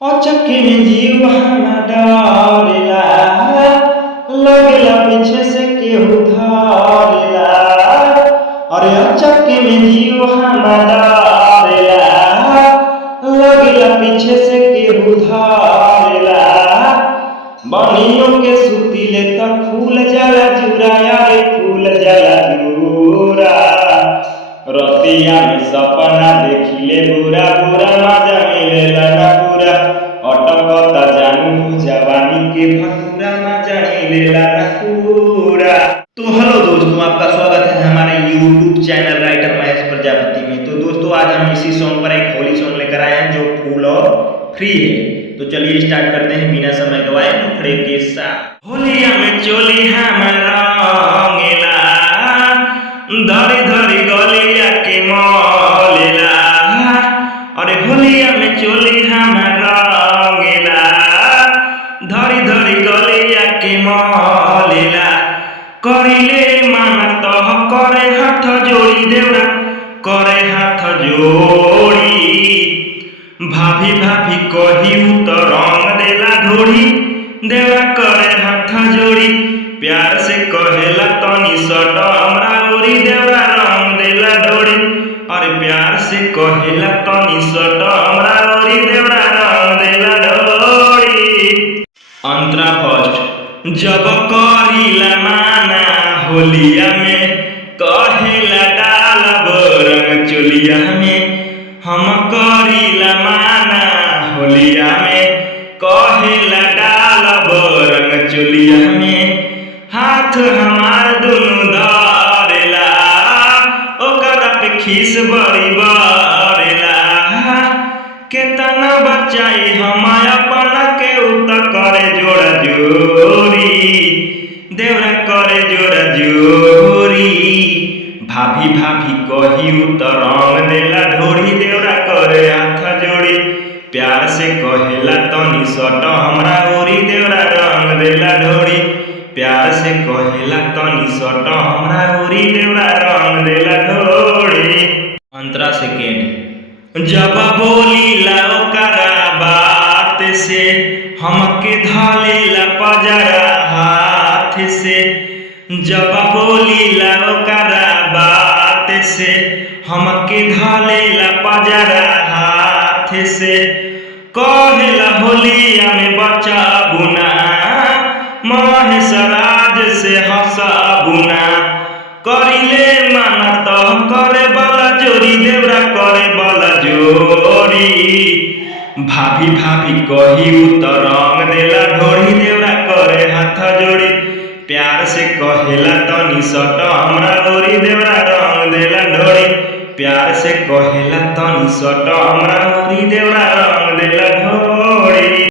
अचक्के में जीव ना डरेला, लगेला पीछे से केहू धरेला। अरे अचक्के में जीव ना डरेला, लगेला पीछे से केहू धरेला। बनियों के सुतीले त फूल जाला जुरा, यारे फूल जाला जुरा। रतिया में सपना देखिले बुरा बुरा, मजा मिलेला ना पूरा। अटकता जानू जवानी के भटूरा, मजा मिलेला ना पूरा। तो हेलो दोस्तों, आपका स्वागत है हमारे YouTube channel writer Mahesh Prajapati में। तो दोस्तों, आज हम इसी सॉन्ग पर एक होली सॉन्ग लेकर आए हैं जो फुल और फ्री है। तो चलिए स्टार्ट करते हैं बिना समय गवाए मुखड़े के साथ। होलिया में चोली हमारा रंगेला, धरी धरी गलिया के मलेला। अरे होलिया में चोली हमारा रंगेला, धरी धरी गलिया के मलेला। करिले माना तह करे हाथ जोड़ी देवरा, करे हाथ जोड़ी। भाभी भाभी कही तो रंग देला ढोड़ी, देवरा करे हाथ जोड़ी। प्यार से कहेला तनी सट हमरा ओरी, देवरा रंग देला ढोड़ी। अरे प्यार से कहेला तनी सट हमरा ओरी, देवरा रंग देला ढोड़ी। अंतरा फर्स्ट। जब करीला माना होलिया में, कहेला डालब रंग चोलिया में। हम करीला माना होलिया में, कहेला डालब रंग चोलिया में। हाथ हमार दुनु धरेला, ओकरा पे खीस बड़ी बरेला। केतना बचाई हम अपना के उत करे जोड़ा जोड़ी, देवरा करे जोड़ा जोड़ी। भाभी भाभी कही उत रंग देला ढोड़ी, देवरा करे हाथ जोड़ी। प्यार से कहेला तनी सट हमरा ओरी, देवरा रंग देला ढोड़ी। प्यार से कहेला तनी सट हमरा ओरी, देवरा रंग देला ढोड़ी। अंतरा सेकेंड। जब बोलीला ओकरा बात से, हमके धलेला पजरा हाथ से। जब बोलीला ओकरा बात से, हमके धलेला पजरा हाथ से। कहेला होलिया में बचा बुना, महेश राज से हंसा बुना। करिले माना तो करे बला जोड़ी, देवरा करे बला जोड़ी। भाभी भाभी कही उत रंग देला ढोड़ी, देवरा करे हाथ जोड़ी। प्यार से कहेला तनी सट हमरा ओरी, देवरा रंग देला ढोड़ी। प्यार से कहेला तनी सट हमरा ओरी, देवरा रंग देला ढोड़ी।